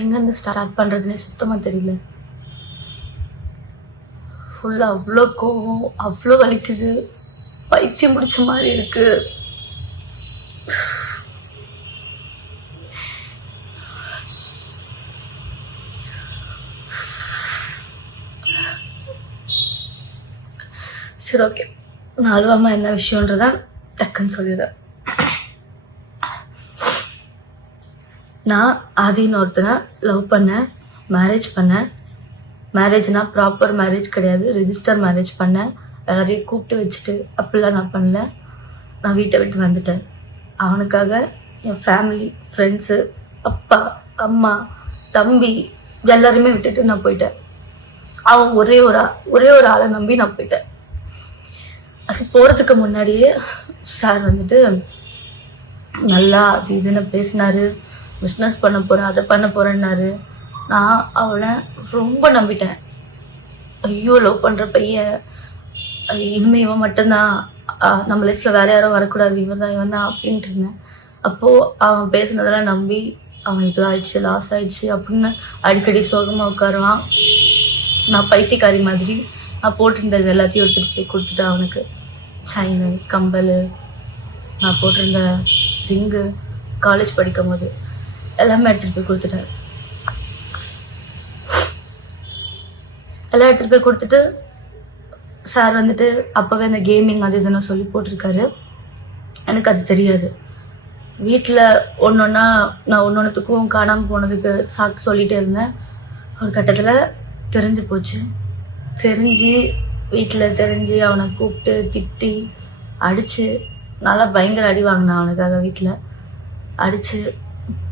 எங்கேருந்து ஸ்டார்ட் பண்ணுறதுனே சுத்தமாக தெரியல. ஃபுல்லாக அவ்வளோ கோவம், அவ்வளோ வலிக்குது, பைத்தியம் பிடிச்ச மாதிரி இருக்கு. சரி, ஓகே, நான் அழுவாம என்ன விஷயம்ன்றத டக்குன்னு சொல்லிடுறேன். நான் ஆதின்னு ஒருத்தனை லவ் பண்ணேன், மேரேஜ் பண்ணேன். மேரேஜ்னா ப்ராப்பர் மேரேஜ் கிடையாது, ரெஜிஸ்டர் மேரேஜ் பண்ணேன். எல்லாரையும் கூப்பிட்டு வச்சுட்டு அப்படிலாம் நான் பண்ணல. நான் வீட்டை விட்டு வந்துட்டேன். அவனுக்காக என் ஃபேமிலி, ஃப்ரெண்ட்ஸு, அப்பா, அம்மா, தம்பி எல்லாருமே விட்டுட்டு நான் போயிட்டேன். அவன் ஒரே ஒரு ஆளை நம்பி நான் போயிட்டேன். அது போகிறதுக்கு முன்னாடியே சார் வந்துட்டு நல்லா அது இதுன்னு பேசினாரு. பிஸ்னஸ் பண்ண போகிறேன், அதை பண்ண போகிறேன்னாரு. நான் அவனை ரொம்ப நம்பிட்டேன். ஐயோ, லவ் பண்ணுற பையன், இனிமே இவன் மட்டும்தான், நம்ம லைஃப்பில் வேறு யாரும் வரக்கூடாது, இவன் தான் அப்படின்ட்டு இருந்தேன். அப்போது அவன் பேசுனதெல்லாம் நம்பி அவன் இது ஆயிடுச்சு, லாஸ் ஆயிடுச்சு அப்படின்னு அடிக்கடி சோகமாக உட்காருவான். நான் பைத்தியக்காரி மாதிரி நான் போட்டிருந்தது எல்லாத்தையும் எடுத்துகிட்டு போய் கொடுத்துட்டேன் அவனுக்கு. செயினு, கம்பல், நான் போட்டிருந்த ரிங்கு, காலேஜ் படிக்கும் போது எல்லாமே எடுத்துகிட்டு போய் கொடுத்துட்டேன். எல்லாம் எடுத்துகிட்டு போய் கொடுத்துட்டு சார் வந்துட்டு அப்போவே அந்த கேமிங் அது இதுன்னு சொல்லி போட்டிருக்காரு. எனக்கு அது தெரியாது. வீட்டில் ஒன்றொன்னா நான் ஒன்றொன்றுத்துக்கும் காணாமல் போனதுக்கு சாக்கு சொல்லிகிட்டே இருந்தேன். ஒரு கட்டத்தில் தெரிஞ்சு போச்சு. வீட்டில் தெரிஞ்சு அவனை கூப்பிட்டு திட்டி அடித்து நல்லா பயங்கர அடி வாங்கினான் அவனுக்காக. வீட்டில் அடித்து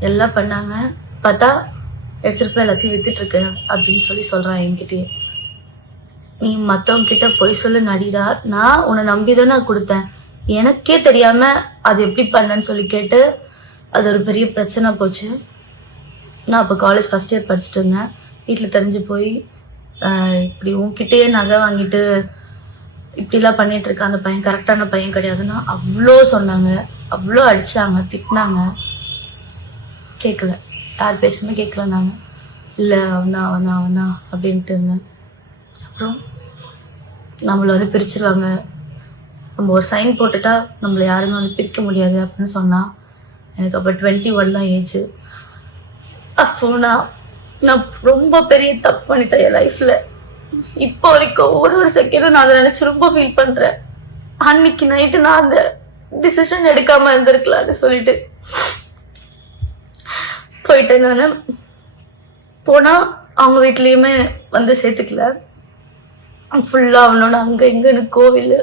எல்லாம் பண்ணாங்க. பார்த்தா எடுத்துகிட்டு போய் எல்லாத்தையும் விற்றுட்ருக்கேன் அப்படின்னு சொல்கிறான் என்கிட்டயே. நீ மற்றவங்க கிட்ட போய் சொல்லு நடிடா, நான் உன்னை நம்பி தான் நான் கொடுத்தேன், எனக்கே தெரியாமல் அது எப்படி பண்ணேன்னு சொல்லி கேட்டு அது ஒரு பெரிய பிரச்சனை போச்சு. நான் அப்போ காலேஜ் ஃபஸ்ட் இயர் படிச்சுட்டு இருந்தேன். வீட்டில் தெரிஞ்சு போய் இப்படி உன்கிட்டயே நகை வாங்கிட்டு இப்படிலாம் பண்ணிட்டு இருக்க அந்த பையன் கரெக்டான பையன் கிடையாதுன்னா அவ்வளோ சொன்னாங்க, அவ்வளோ அடிச்சாங்க, திட்டினாங்க. கேட்கல, யார் பேசுமே கேட்கல. நாங்கள் இல்லை அவனா அப்படின்ட்டு இருந்தேன். அப்புறம் நம்மளை வந்து பிரிச்சிருவாங்க, நம்ம ஒரு சைன் போட்டுட்டா நம்மளை யாருமே வந்து பிரிக்க முடியாது அப்படின்னு சொன்னான். எனக்கு அப்போ 21 தான் ஏஜ். அப்போ நான் ரொம்ப பெரிய தப்பு பண்ணிட்டேன் என் லைஃப்ல. இப்போ வரைக்கும் ஒரு செகண்டும் நான் அதை நினைச்சு ரொம்ப ஃபீல் பண்றேன். அன்னைக்கு நைட்டு நான் அந்த டிசிஷன் எடுக்காம இருந்திருக்கலான்னு சொல்லிட்டு போயிட்டேன். நான் போனா அவங்க வீட்லயுமே வந்து சேர்த்துக்கல. ஃபுல்லா அவனோட அங்க இங்கன்னு கோவில்,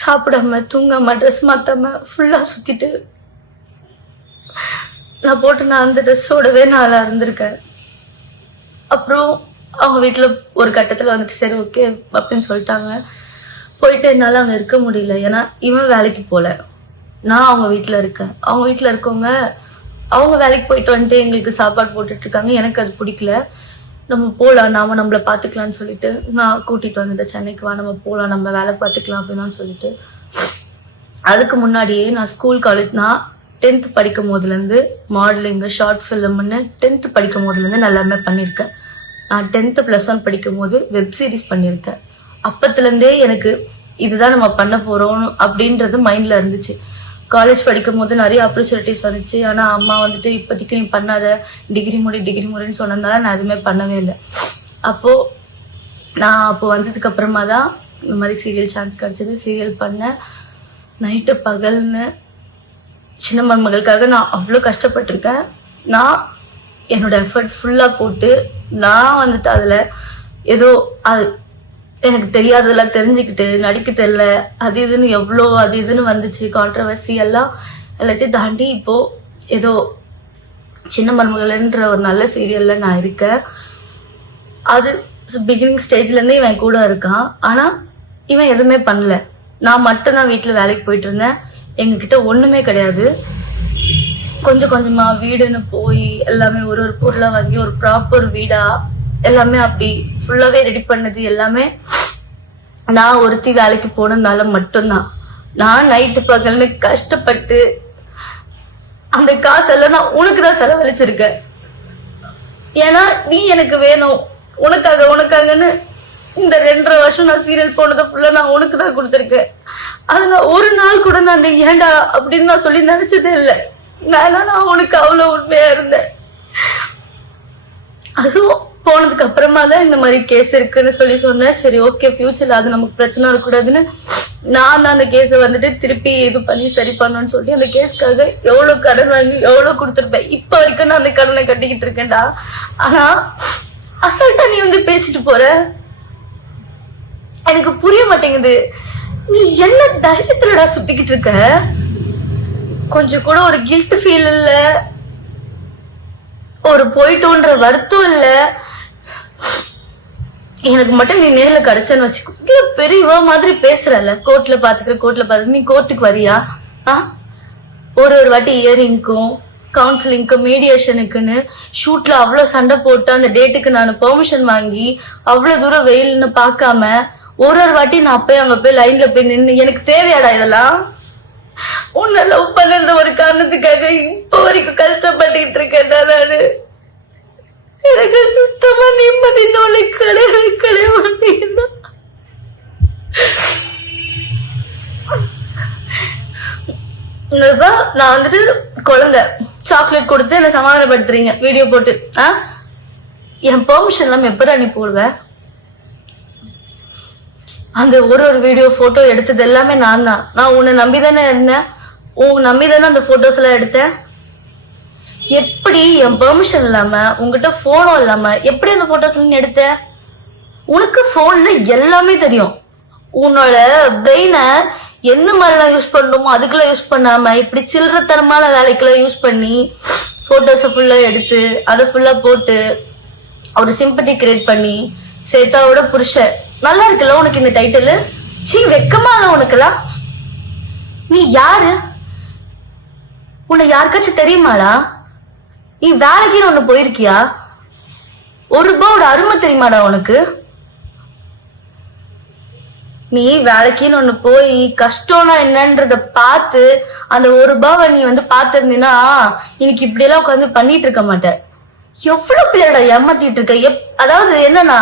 சாப்பிடாம தூங்காம ட்ரெஸ் மாத்தாம ஃபுல்லா சுத்திட்டு நான் அந்த ட்ரெஸ்ஸோடவே நான் இருந்திருக்கேன். அப்புறம் அவங்க வீட்டில் ஒரு கட்டத்தில் வந்துட்டு சரி ஓகே அப்படின்னு சொல்லிட்டாங்க. போயிட்டு என்னால் அங்கே இருக்க முடியல. ஏன்னா இவன் வேலைக்கு போகல, நான் அவங்க வீட்டில் இருக்கேன். அவங்க வீட்டில் இருக்கவங்க அவங்க வேலைக்கு போயிட்டு வந்துட்டு எங்களுக்கு சாப்பாடு போட்டுட்டு இருக்காங்க. எனக்கு அது பிடிக்கல. நம்ம போகலாம், நம்மளை பார்த்துக்கலான்னு சொல்லிட்டு நான் கூட்டிகிட்டு வந்துட்டேன் சென்னைக்கு. வா, நம்ம போகலாம், நம்ம வேலை பார்த்துக்கலாம் அப்படின்னு சொல்லிட்டு. அதுக்கு முன்னாடியே நான் ஸ்கூல் காலேஜ், நான் 10th படிக்கும் போதுலேருந்து மாடலிங்கு, ஷார்ட் ஃபிலிம்னு 10th படிக்கும் போதுலேருந்து நான் எல்லாமே பண்ணியிருக்கேன். நான் 10th +1 படிக்கும் போது வெப் சீரிஸ் பண்ணியிருக்கேன். அப்பத்துலேருந்தே எனக்கு இதுதான் நம்ம பண்ண போகிறோம் அப்படின்றது மைண்டில் இருந்துச்சு. காலேஜ் படிக்கும் போது நிறைய ஆப்பர்ச்சுனிட்டிஸ் வந்துச்சு. ஆனால் அம்மா வந்துட்டு இப்போதைக்கு நீ பண்ணாத, டிகிரி முடின்னு சொன்னதுனால நான் எதுவுமே பண்ணவே இல்லை. அப்போ வந்ததுக்கு அப்புறமா தான் இந்த மாதிரி சீரியல் சான்ஸ் கிடச்சிது. சீரியல் பண்ணேன், நைட்டு பகல்னு. சின்ன மருமகளுக்காக நான் அவ்வளோ கஷ்டப்பட்டிருக்கேன். நான் என்னோட எஃபர்ட் ஃபுல்லாக போட்டு நான் வந்துட்டு அதில் ஏதோ அது எனக்கு தெரியாததெல்லாம் தெரிஞ்சுக்கிட்டு நடிக்க தெரியல, அது இதுன்னு வந்துச்சு. கான்ட்ரவர்சி எல்லாத்தையும் தாண்டி இப்போ ஏதோ சின்ன மருமகள்ன்ற ஒரு நல்ல சீரியல்ல நான் இருக்கேன். அது பிகினிங் ஸ்டேஜ்லேருந்தே இவன் கூட இருக்கான். ஆனால் இவன் எதுவுமே பண்ணல. நான் மட்டும்தான் வீட்டில் வேலைக்கு போயிட்டு இருந்தேன். எங்ககிட்ட ஒன்றுமே கிடையாது. கொஞ்சம் கொஞ்சமா வீடுன்னு போய் எல்லாமே ஒரு பொருளா வாங்கி ஒரு ப்ராப்பர் வீடா எல்லாமே அப்படி ஃபுல்லாவே ரெடி பண்ணது எல்லாமே நான் ஒருத்தி வேலைக்கு போனதுனால மட்டும்தான். நான் நைட்டு பகல்னு கஷ்டப்பட்டு அந்த காசெல்லாம் நான் உனக்கு தான் செலவழிச்சிருக்கேன். ஏன்னா நீ எனக்கு வேணும், உனக்காகன்னு இந்த 2.5 வருஷம் நான் சீரியல் போனதை ஃபுல்லா நான் உனக்கு தான் கொடுத்துருக்கேன். அது நான் ஒரு நாள் கூட நான் ஏண்டா அப்படின்னு நான் சொல்லி நினைச்சதே இல்லை. நான் உனக்கு அவ்வளவு உண்மையா இருந்தேன். அதுவும் போனதுக்கு அப்புறமா தான் இந்த மாதிரி கேஸ் இருக்குன்னு சொல்லி சொன்னேன். சரி ஓகே, ஃபியூச்சர்ல அது நமக்கு பிரச்சனை இருக்கக்கூடாதுன்னு நான் தான் அந்த கேஸை வந்துட்டு திருப்பி இது பண்ணி சரி பண்ணணும்னு சொல்லி அந்த கேஸ்க்காக எவ்வளவு கடன் வாங்கி எவ்வளவு கொடுத்துருப்பேன். இப்ப வரைக்கும் நான் அந்த கடனை கட்டிக்கிட்டு இருக்கேன்டா. ஆனா அசல்ட்டா நீ வந்து பேசிட்டு போற, எனக்கு புரிய மாட்டேங்குது. நீ என்ன தைரியத்துலடா சுத்திக்கிட்டு இருக்க? கொஞ்சம் கூட ஒரு கில்ட் ஃபீல் இல்ல, ஒரு போயிட்டோன்ற வருத்தம் இல்ல. எனக்கு மட்டும் நீ நேர்ல கிடைச்சன்னு வச்சுக்கோ, பெரியவா மாதிரி பேசுறல. கோர்ட்ல பாத்துக்க நீ கோர்ட்டுக்கு வரியா? ஒரு வாட்டி இயரிங்க்கும் கவுன்சிலிங்க்கும் மீடியேஷனுக்குன்னு ஷூட்ல அவ்வளவு சண்டை போட்டு அந்த டேட்டுக்கு நான் பெர்மிஷன் வாங்கி அவ்வளவு தூரம் வெயில்னு பாக்காம ஒரு வாட்டி நான் போய் அங்க போய் லைன்ல போய் நின்று எனக்கு தேவையாடா இதெல்லாம்? உன்னை லவ் பண்ண ஒரு காரணத்துக்காக இப்ப வரைக்கும் கஷ்டப்பட்டுட்டு இருக்கேன்டா நானு. எனக்கு சுத்தமா நிம்மதி நோலை கிடையவே மாட்டேங்குது. நான் வந்துட்டு குழந்தை சாக்லேட் கொடுத்து என்ன சமாதானப்படுத்துறீங்க வீடியோ போட்டு. என் பெர்மிஷன் எல்லாம் எப்படா நீ போடுவ? அந்த ஒரு வீடியோ போட்டோ எடுத்தது எல்லாமே நான் தான். நான் உன்னை நம்பிதானே இருந்தேன், நம்பிதானே அந்த போட்டோஸ் எல்லாம் எடுத்தேன். எப்படி என் பெர்மிஷன் இல்லாம உங்ககிட்ட போனும் இல்லாம எப்படி அந்த போட்டோஸ் எல்லாம் எடுத்த? உனக்கு போன்ல எல்லாமே தெரியும். உன்னோட பிரெயினை எந்த மாதிரிலாம் யூஸ் பண்ணணுமோ அதுக்கெல்லாம் யூஸ் பண்ணாம இப்படி சில்லறத்தனமான வேலைக்கெல்லாம் யூஸ் பண்ணி போட்டோஸை ஃபுல்லா எடுத்து அதை ஃபுல்லா போட்டு ஒரு சிம்பத்தி கிரியேட் பண்ணி சேதாவோட புருஷன். நல்லா இருக்குல்ல உனக்கு இந்த டைட்டில்? சீ, வெக்கமா இல்ல உனக்குலாம்? நீ யாரு? உன்னை யாருக்காச்சும் தெரியுமாடா? நீ வேலைக்குன்னு ஒண்ணு போயிருக்கியா? ₹1 அருமை தெரியுமாடா உனக்கு? நீ வேலைக்குன்னு ஒண்ணு போய் கஷ்டம்னா என்னன்றத பார்த்து அந்த ₹1 நீ வந்து பாத்திருந்தீன்னா இன்னைக்கு இப்படி எல்லாம் உட்காந்து பண்ணிட்டு இருக்க மாட்டேன். எவ்வளவு பேரடா ஏமாத்திட்டு இருக்க. அதாவது என்னன்னா,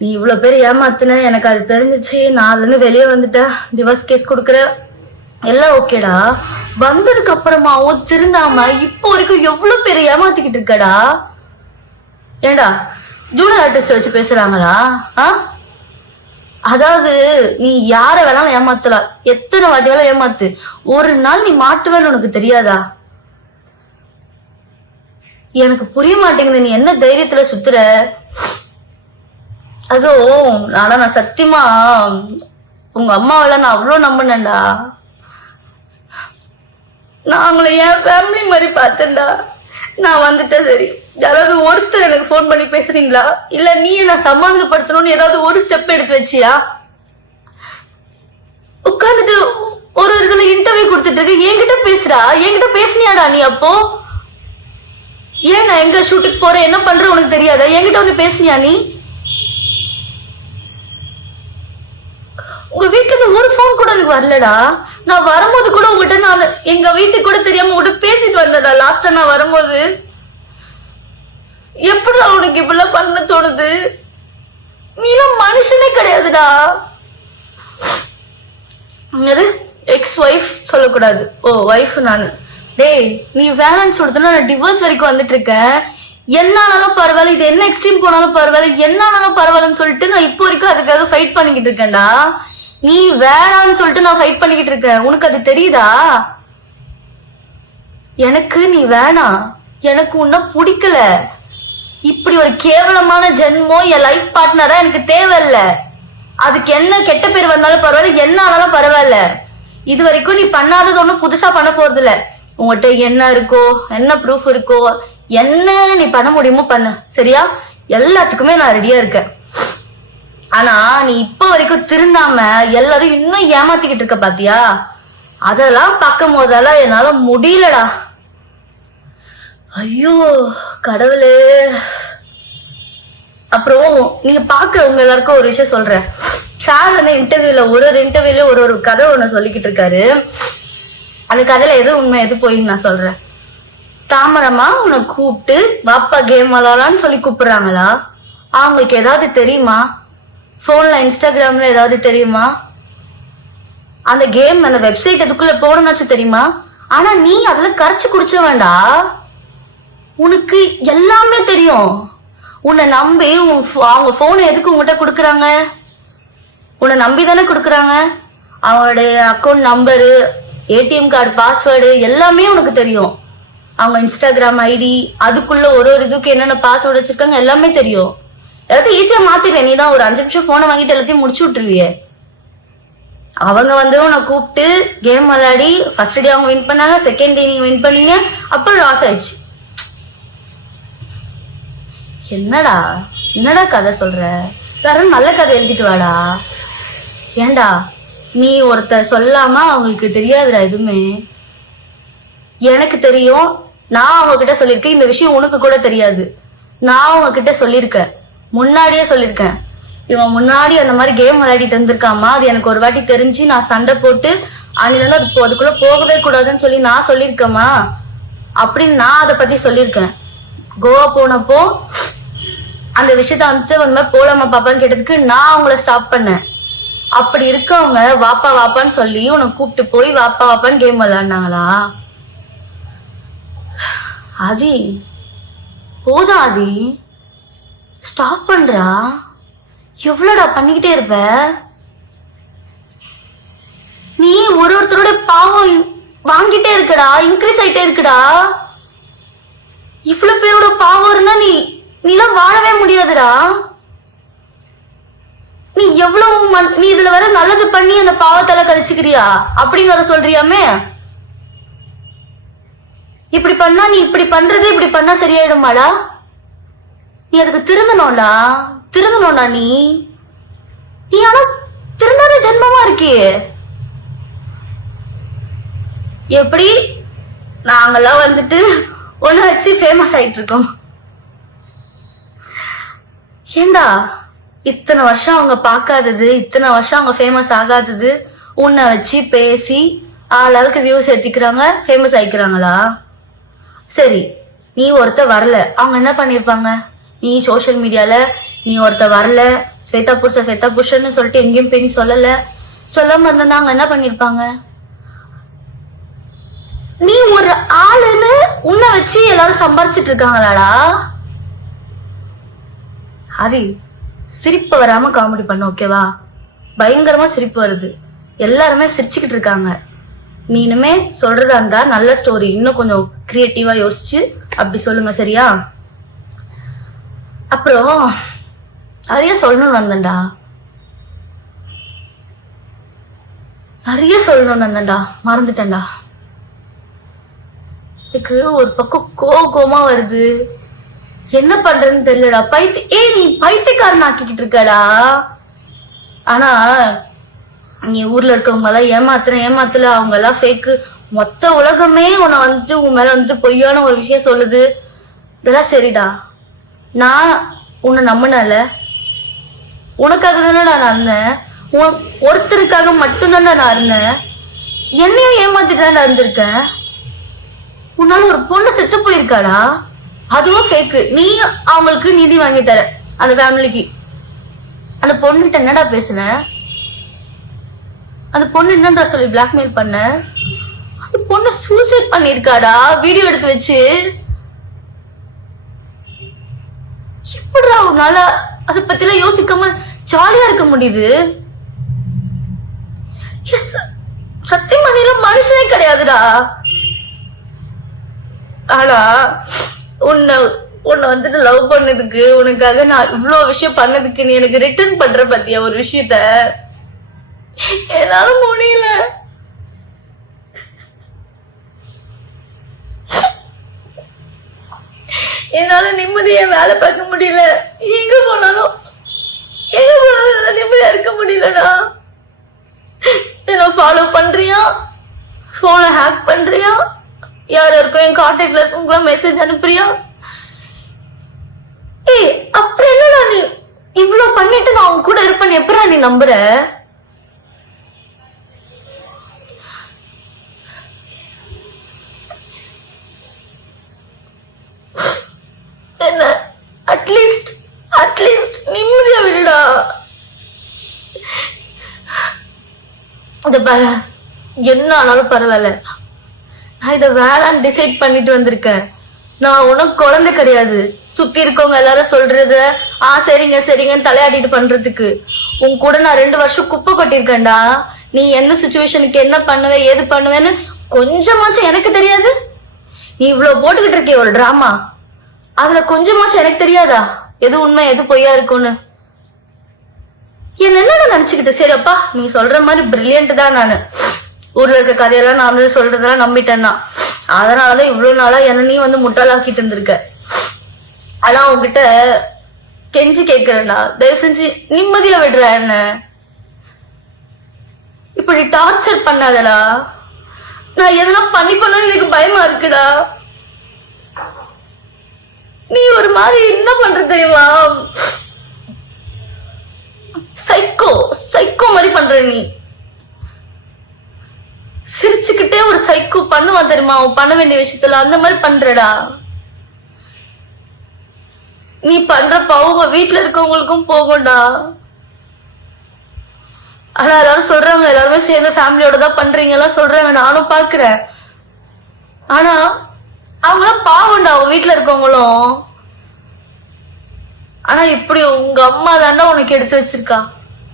நீ இவ்வளவு பேர் ஏமாத்துன எனக்கு அது தெரிஞ்சிச்சு. நான் அதுல இருந்து வெளியே வந்துட்டேன், டிவோர்ஸ் கேஸ் கொடுக்குற எல்லாம் ஓகேடா. வந்ததுக்கு அப்புறமாவும் திருந்தாம இப்போ வரைக்கும் எவ்வளவு பேர் ஏமாத்திக்கிட்டு இருக்கடா. ஏண்டா ஜூனியர் ஆர்டிஸ்ட் வச்சு பேசுறாங்களா? அதாவது நீ யார வேணாலும் ஏமாத்தலாம், எத்தனை வாட்டி வேணாலும் ஏமாத்து, ஒரு நாள் நீ மாட்டுவேன்னு உனக்கு தெரியாதா? எனக்கு புரிய மாட்டேங்குது நீ என்ன தைரியத்துல சுத்துற. அதுவும் நான் சத்தியமா உங்க அம்மாவெல்லாம் நான் அவ்வளவு நம்பினேன்டா. நான் அவங்கள என் ஃபேமிலி மாதிரி பார்த்தேன்டா. நான் வந்துட்டேன், சரி யாராவது ஒருத்தர் எனக்கு போன் பண்ணி பேசுறீங்களா, இல்ல நீ என்ன சமாதானப்படுத்தணும்னு ஏதாவது ஒரு ஸ்டெப் எடுத்து வச்சியா? உட்காந்துட்டு ஒரு இதுல இன்டர்வியூ கொடுத்துட்டு இருக்க, என்கிட்ட பேசுறா. என்கிட்ட பேசுனியாடா நீ? அப்போ ஏன் நான் எங்க ஷூட்டுக்கு போறேன் என்ன பண்ற உனக்கு தெரியாதா? என்கிட்ட வந்து பேசுனியா நீ? உங்க வீட்டுல இருந்து ஒரு போன் கூட எனக்கு வரலடா. நான் வரும்போது கூட உங்ககிட்ட நான் எங்க வீட்டுக்கு கூட தெரியாம உங்ககிட்ட பேசிட்டு வந்தடா. லாஸ்டா நான் வரும்போது எப்படி உனக்கு இப்படிலாம் பண்ண தோணுது? நீ எல்லாம் மனுஷனே கிடையாதுடா. எக்ஸ் ஒய்ஃப் சொல்லக்கூடாது, ஓ ஒய்ஃப் நானு. டேய் நீ வேணான்னு சொல்றதுன்னா நான் டிவோர்ஸ் வரைக்கும் வந்துட்டு இருக்கேன். என்னாலும் பரவாயில்ல, இது என்ன எக்ஸ்ட்ரீம் போனாலும் பரவாயில்ல, என்னாலும் பரவாயில்லன்னு சொல்லிட்டு நான் இப்போ வரைக்கும் அதுக்காக ஃபைட் பண்ணிக்கிட்டு இருக்கேன்டா. நீ வேணான்னு சொல்லிட்டு நான் ஃபைட் பண்ணிக்கிட்டு இருக்கேன், உனக்கு அது தெரியுதா? எனக்கு நீ வேணாம், எனக்கு உன்ன பிடிக்கல. இப்படி ஒரு கேவலமான ஜென்மம் என் லைஃப் பார்ட்னரா எனக்கு தேவையில்ல. அதுக்கு என்ன கெட்ட பேர் வந்தாலும் பரவாயில்ல, என்ன ஆனாலும் பரவாயில்ல. இது வரைக்கும் நீ பண்ணாதது ஒண்ணும் புதுசா பண்ண போறது இல்ல. உங்ககிட்ட என்ன இருக்கோ, என்ன ப்ரூஃப் இருக்கோ, என்ன நீ பண்ண முடியுமோ பண்ணு, சரியா? எல்லாத்துக்குமே நான் ரெடியா இருக்கேன். ஆனா நீ இப்ப வரைக்கும் திருந்தாம எல்லாரும் இன்னும் ஏமாத்திக்கிட்டு இருக்க பாத்தியா? அதெல்லாம் பார்க்கும் போதெல்லாம் என்னால முடியலடா. ஐயோ கடவுளே. அப்புறம் நீங்க பாக்குறவங்க எல்லாருக்கும் ஒரு விஷயம் சொல்றேன். சார் வந்து இன்டர்வியூல ஒரு கதை ஒண்ணு சொல்லிக்கிட்டு இருக்காரு. அந்த கதையில எது உண்மை எது போயின்னு நான் சொல்றேன். தாமரமா உன்னை கூப்பிட்டு வாப்பா கேம் விளாடலான்னு சொல்லி கூப்பிடுறாங்களா? அவங்களுக்கு ஏதாவது தெரியுமா? போன்ல இன்ஸ்டாகிராம்ல ஏதாவது தெரியுமா? அந்த கேம் அந்த வெப்சைட் அதுக்குள்ள போடணும்னாச்சும் தெரியுமா? ஆனா நீ அதுல கரைச்சு குடிச்ச வேண்டா, உனக்கு எல்லாமே தெரியும். உன்னை நம்பி அவங்க போனை எதுக்கு உங்ககிட்ட குடுக்கறாங்க? உன்னை நம்பி தானே குடுக்கறாங்க. அவங்களுடைய account number, ATM card password எல்லாமே உனக்கு தெரியும். அவங்க இன்ஸ்டாகிராம் ஐடி அதுக்குள்ள ஒரு இதுக்கு என்னென்ன பாஸ்வேர்டு வச்சிருக்காங்க எல்லாமே தெரியும். எல்லாத்தையும் ஈஸியா மாத்திடுவேன். நீ தான் ஒரு 5 நிமிஷம் போனை வாங்கிட்டு எல்லாத்தையும் முடிச்சு விட்டுருவியே. அவங்க வந்து உன்னை கூப்பிட்டு கேம் விளையாடி ஃபர்ஸ்ட் டே அவங்க வின் பண்ணாங்க, செகண்ட் டே நீங்க வின் பண்ணீங்க, அப்புறம் லாஸ் ஆயிடுச்சு. என்னடா என்னடா கதை சொல்ற? யாரும் நல்ல கதை எழுதிட்டு வாடா. ஏண்டா நீ ஒருத்தர் சொல்லாம அவங்களுக்கு தெரியாதுடா எதுவுமே. எனக்கு தெரியும். நான் அவங்க கிட்ட சொல்லியிருக்கேன். இந்த விஷயம் உனக்கு கூட தெரியாது. நான் அவங்க கிட்ட சொல்லியிருக்கேன், முன்னாடியே சொல்லியிருக்கேன். இவன் முன்னாடி அந்த மாதிரி கேம் விளையாடிட்டு இருந்திருக்காமா, அது எனக்கு ஒரு வாட்டி தெரிஞ்சு நான் சண்டை போட்டு அன்னில அதுக்குள்ள போகவே கூடாதுன்னு சொல்லி நான் சொல்லியிருக்கேமா அப்படின்னு நான் அதை பத்தி சொல்லியிருக்கேன். கோவா போனப்போ அந்த விஷயத்த வந்துட்டு வந்து போலாமா பாப்பான்னு கேட்டதுக்கு நான் அவங்கள ஸ்டாப் பண்ணேன். அப்படி இருக்கவங்க வாப்பா வாப்பான்னு சொல்லி உன்னை கூப்பிட்டு போய் வாப்பா வாப்பான்னு கேம் விளையாடினாங்களா? ஆதி போதும் ஆதி, ஸ்டாப் பண்றா. எவ்வளோடா பண்ணிக்கிட்டே இருப்ப நீ? ஒருத்தரோட பாவம் வாங்கிட்டே இருக்கடா, இன்க்ரீஸ் ஆயிட்டே இருக்குடா. இவ்வளவு பேரோட பாவம் இருந்தா நீலாம் வாழவே முடியாதுடா. நீ எவ்வளவு நீ இதுல வர நல்லது பண்ணி அந்த பாவத்தால கழிச்சுக்கிறியா அப்படின்னு அதை சொல்றியாமே. இப்படி பண்ணா நீ இப்படி பண்றது இப்படி பண்ணா சரியாயிடுமாடா? நீ அதுக்கு திருந்தணும்டா, திருந்தணும்டா. நீ ஆனா திருந்தாத ஜென்மமா இருக்கியே. எப்படி நாங்கெல்லாம் வந்துட்டு ஒண்ணு வச்சு ஃபேமஸ் ஆயிட்டு இருக்கோம். ஏண்டா இத்தனை வருஷம் அவங்க பார்க்காதது, இத்தனை வருஷம் அவங்க ஃபேமஸ் ஆகாதது உன்னை வச்சு பேசி ஆளாளுக்கு வியூஸ் ஏத்திக்கிறாங்க, ஃபேமஸ் ஆயிக்கிறாங்களா? சரி, நீ ஒருத்த வரல, அவங்க என்ன பண்ணிருப்பாங்க? நீ சோசியல் மீடியால நீ ஒருத்த வரல, ஸ்வேதா புருஷன்னு சொல்லிட்டு எங்கேயும் போய் நீ சொல்லாம இருந்தா அவங்க என்ன பண்ணிருப்பாங்க? நீ ஒரு ஆளுன்னு உன்னை வச்சு எல்லாரும் சம்பாரிச்சிட்டு இருக்காங்களாடா? ஹரி, சிரிப்பு வராம காமெடி பண்ண, ஓகேவா? பயங்கரமா சிரிப்பு வருது, எல்லாருமே சிரிச்சுக்கிட்டு இருக்காங்க. நீ இனிமே சொல்றதா இருந்தா நல்ல ஸ்டோரி இன்னும் கொஞ்சம் கிரியேட்டிவா யோசிச்சு அப்படி சொல்லுங்க, சரியா? அப்புறம் நிறைய சொல்லணும்னு வந்தேன்டா, நிறைய சொல்லணும்னு வந்தேன்டா, மறந்துட்டேன்டா. இதுக்கு ஒரு பக்கம் கோவமா வருது, என்ன பண்றதுன்னு தெரியலடா. நீ பைத்தியக்காரன் ஆக்கிக்கிட்டு இருக்கடா. ஆனா நீ ஊர்ல இருக்கவங்க எல்லாம் ஏமாத்தல, அவங்க எல்லாம் ஃபேக்கு. மொத்த உலகமே உன்னை வந்துட்டு உன் மேல வந்துட்டு பொய்யான ஒரு விஷயம் சொல்லுது. இதெல்லாம் சரிடா. நான் உன்னை நம்பினல, உனக்காக தானடா நான் இருந்தேன், ஒருத்தருக்காக மட்டும்தான்டா நான் இருந்தேன். என்னையும் ஏமாத்திட்டு தான் இருந்திருக்கேன். உன்னால ஒரு பொண்ணு செத்து போயிருக்காடா, அதுவும் ஃபேக்கு. நீ அவங்களுக்கு நிதி வாங்கி தர, அந்த ஃபேமிலிக்கு. அந்த பொண்ணுகிட்ட என்னடா பேசுன? அந்த பொண்ணு என்னடா சொல்லி பிளாக்மெயில் பண்ண? அந்த பொண்ணு சூசைட் பண்ணிருக்காடா, வீடியோ எடுத்து வச்சு. எப்படிடா உன்னால அதை பத்தி எல்லாம் யோசிக்காம ஜாலியா இருக்க முடியுது? சத்தியமா நீ மனுஷனே கிடையாதுடா. ஆனா உன்னை வந்துட்டு லவ் பண்ணதுக்கு, உனக்காக நான் இவ்வளவு விஷயம் பண்ணதுக்கு நீ எனக்கு ரிட்டர்ன் பண்ற பத்தியா ஒரு விஷயத்த? என்னால முடியல. என்னால நிம்மதியா வேலை பார்க்க முடியல. எங்க போனாலும் நிம்மதியா இருக்க முடியலடா. என்ன ஃபாலோ பண்றியா, போனை ஹேக் பண்றியா, யாருக்கும் என் கான்டாக்ட்ல இருக்கவங்களா மெசேஜ் அனுப்புறியா? அப்படி என்னடா நீ இவ்வளவு பண்ணிட்டு நான் அவங்க கூட இருப்பேன்னு எப்படா நீ நம்புற? இத பாரு, என்ன ஆனாலும் பரவாயில்ல, நான் இத வேணான்னு டிசைட் பண்ணிட்டு வந்திருக்கேன். நான் உனக்கு குழந்தை கிடையாது. சுத்தி இருக்கவங்க எல்லாரும் சொல்றத சரிங்க சரிங்கன்னு தலையாடிட்டு பண்றதுக்கு. உன் கூட நான் 2 வருஷம் குப்பை கொட்டிருக்கேன்டா. நீ என்ன சுச்சுவேஷனுக்கு என்ன பண்ணுவ ஏது பண்ணுவேன்னு கொஞ்சமாச்சும் எனக்கு தெரியாது? நீ இவ்வளவு போட்டுக்கிட்டு இருக்கிய ஒரு டிராமா, அதுல கொஞ்சமாச்சும் எனக்கு தெரியாதா எது உண்மை எது பொய்யா இருக்கும்னு? என்ன நினைச்சுக்கிட்டு சரிப்பா நீ சொல்ற மாதிரி பிரில்லியன்ட் தான். நானு ஊர்ல இருக்க கதையெல்லாம் நான் வந்து சொல்றதெல்லாம் நம்பிட்டேன்னா, அதனாலதான் இவ்வளவு நாளா என்ன நீ வந்து முட்டாளாக்கிட்டு இருந்திருக்க. ஆனா உன்கிட்ட கெஞ்சி கேட்கிறேன்டா, தயவு செஞ்சு நிம்மதியா விடுற. என்ன இப்படி டார்ச்சர் பண்ணாதடா. நான் எதனா பண்ணணும்னு எனக்கு பயமா இருக்குடா. நீ ஒரு மாதிரி என்ன பண்ற தெரியுமா? சைக்கோ சைக்கோ மாதிரி பண்ற. நீ சிரிச்சுக்கிட்டே ஒரு சைக்கோ பண்ணுவான் தெரியுமா? பண்ண வேண்டிய விஷயத்துல அந்த மாதிரி பண்றடா. நீ பண்றப்ப அவங்க வீட்டுல இருக்கவங்களுக்கும் போகும்டா. ஆனா எல்லாரும் சொல்றாங்க, எல்லாருமே சேர்ந்து ஃபேமிலியோட தான் பண்றீங்க எல்லாம் சொல்றாங்க, நானும் பாக்குறேன். ஆனா அவங்களாம் பாவம்டா, அவங்க வீட்டுல இருக்கவங்களும். ஆனா இப்படி உங்க அம்மா தாண்டா உனக்கு எடுத்து வச்சிருக்கா.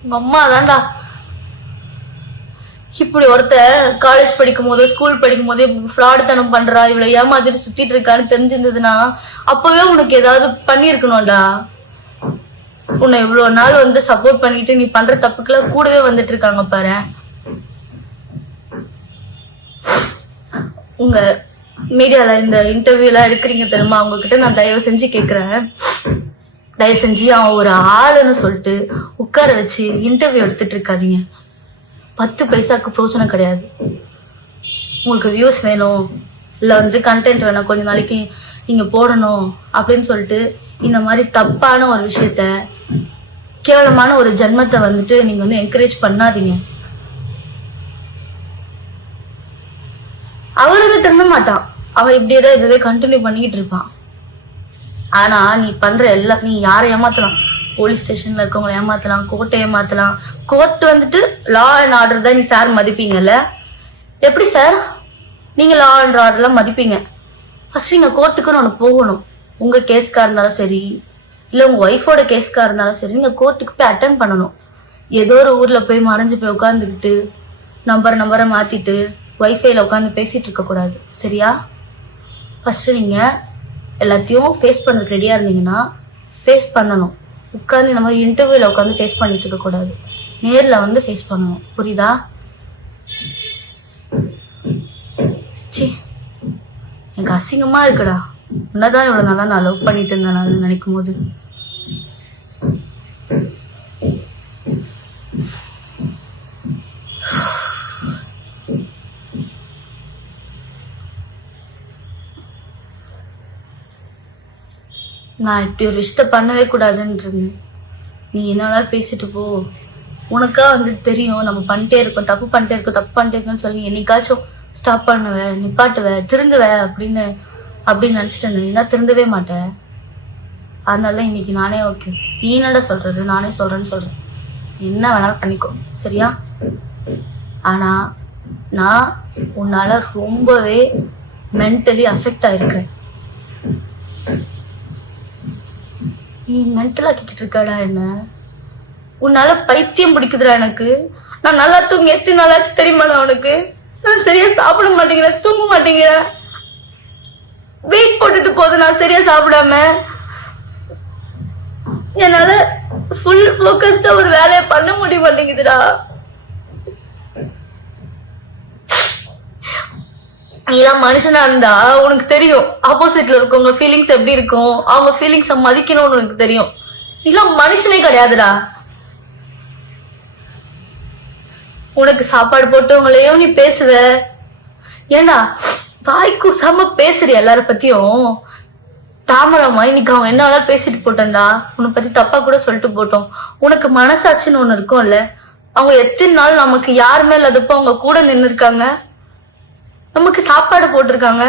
உங்க அம்மா தாண்டா இப்படி ஒருத்த காலேஜ் படிக்கும் போது ஸ்கூல் படிக்கும் போதே ஃப்ராடுத்தனம் பண்றா, இவ்வளவு ஏமாத்திட்டு சுத்திட்டு இருக்கான்னு தெரிஞ்சிருந்ததுன்னா அப்பவே உனக்கு ஏதாவது பண்ணிருக்கணும்டா. உன்னை இவ்வளவு நாள் வந்து சப்போர்ட் பண்ணிட்டு நீ பண்ற தப்புக்கெல்லாம் கூடவே வந்துட்டு இருக்காங்க பாரு. உங்க மீடியால இந்த இன்டர்வியூ எல்லாம் எடுக்கிறீங்க தெரியுமா, அவங்க கிட்ட நான் தயவு செஞ்சு கேக்குறேன், தயவு செஞ்சு அவன் ஒரு ஆளுன்னு சொல்லிட்டு உட்கார வச்சு இன்டர்வியூ எடுத்துட்டு இருக்காதீங்க. 10 பைசாக்கு பிரோஜனம் கிடையாது. உங்களுக்கு வியூஸ் வேணும் இல்ல வந்து கண்டென்ட் வேணும், கொஞ்ச நாளைக்கு நீங்க போடணும் அப்படின்னு சொல்லிட்டு இந்த மாதிரி தப்பான ஒரு விஷயத்த, கேவலமான ஒரு ஜென்மத்தை வந்துட்டு நீங்க வந்து என்கரேஜ் பண்ணாதீங்க. அவருக்கு திரும்ப மாட்டான், அவன் இப்படியேதான் இதே கண்டினியூ பண்ணிக்கிட்டு இருப்பான். ஆனா நீ பண்ற எல்லாம், நீ யாரை ஏமாத்தலாம், போலீஸ் ஸ்டேஷன்ல இருக்கவங்களை ஏமாத்தலாம், கோர்ட்டை ஏமாத்தலாம். கோர்ட் வந்துட்டு லா அண்ட் ஆர்டர் தான் நீ சார் மதிப்பீங்கல்ல? எப்படி சார் நீங்க லா அண்ட் ஆர்டர் எல்லாம் மதிப்பீங்க? ஃபர்ஸ்ட் நீங்க கோர்ட்டுக்குன்னு ஒண்ணு போகணும். உங்க கேஸ்கா இருந்தாலும் சரி இல்ல உங்க ஒய்ஃபோட கேஸ்கா இருந்தாலும் சரி, நீங்க கோர்ட்டுக்கு போய் அட்டென்ட் பண்ணணும். ஏதோ ஒரு ஊர்ல போய் மறைஞ்சு போய் உட்காந்துக்கிட்டு நம்பரை மாத்திட்டு வைஃபைல உட்காந்து பேசிட்டு இருக்க கூடாது, சரியா? ஃபர்ஸ்ட் நீங்க எல்லாத்தையும் ஃபேஸ் பண்றதுக்கு ரெடியா இருந்தீங்கன்னா ஃபேஸ் பண்ணணும். உட்காந்து இந்த மாதிரி இன்டர்வியூல உட்காந்து ஃபேஸ் பண்ணிட்டு இருக்க கூடாது, நேர்ல வந்து ஃபேஸ் பண்ணணும், புரியுதா? சி எனக்கு அசிங்கமா இருக்குடா. உன்னதான் இவ்வளவு நாளா நான் லவ் பண்ணிட்டு இருந்தேன் நான் நினைக்கும் போது. நான் இப்படி ஒரு விஷயத்த பண்ணவே கூடாதுன்னு இருந்தேன். நீ என்ன பேசிட்டு போ, உனக்கா வந்து தெரியும் நம்ம பண்ணிட்டே இருக்கோம், தப்பு பண்ணிட்டே இருக்கோம்னு சொல்லி என்னைக்காச்சும் ஸ்டாப் பண்ணுவ, நிப்பாட்டுவ, திருந்துவ அப்படின்னு நினைச்சிட்டு இருந்தேன். என்ன திருந்தவே மாட்டேன். அதனாலதான் இன்னைக்கு நானே ஓகே, நீ என்னடா சொல்றது, நானே சொல்றேன்னு சொல்றேன், என்ன வேணாலும் பண்ணிக்கோ, சரியா? ஆனா நான் உன்னால ரொம்பவே மென்டலி அஃபெக்ட் ஆயிருக்கேன். நீ மென்டலா கிட்ட இருக்காடா என்ன? உன்னால பைத்தியம் பிடிக்குதுடா எனக்கு. நான் நல்லா தூங்கி எத்தனை நாளாச்சு தெரியுமாடா உனக்கு? நான் சரியா சாப்பிட மாட்டேங்கிறேன், தூங்க மாட்டேங்கிறேன், வெயிட் போட்டுட்டு போகுது நான் சரியா சாப்பிடாம. என்னால ஃபுல் ஃபோக்கஸ்டா ஒரு வேலையை பண்ண முடிய மாட்டேங்குதுடா. நீதான் மனுஷனா இருந்தா உனக்கு தெரியும் ஆப்போசிட்ல இருக்கவங்க ஃபீலிங்ஸ் எப்படி இருக்கும், அவங்க ஃபீலிங்ஸ மதிக்கணும்னு உனக்கு தெரியும். நீலாம் மனுஷனே கிடையாதுடா. உனக்கு சாப்பாடு போட்டவங்களையும் நீ பேசுவ. ஏண்டா வாய்க்கு சம பேசுறிய எல்லார பத்தியும். தாமரமா இன்னைக்கு அவங்க என்ன வேணாலும் பேசிட்டு போட்டேன்டா, உன்னை பத்தி தப்பா கூட சொல்லிட்டு போட்டோம். உனக்கு மனசாட்சின்னு ஒண்ணு இருக்கும்ல. அவங்க எத்தனை நாள் நமக்கு யாருமே இல்லாதப்போ அவங்க கூட நின்று இருக்காங்க, நமக்கு சாப்பாடு போட்டிருக்காங்க.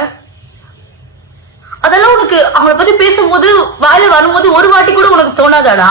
அதெல்லாம் உனக்கு அவங்கள பத்தி பேசும்போது வாயில வரும்போது ஒரு வாட்டி கூட உனக்கு தோணாதாடா?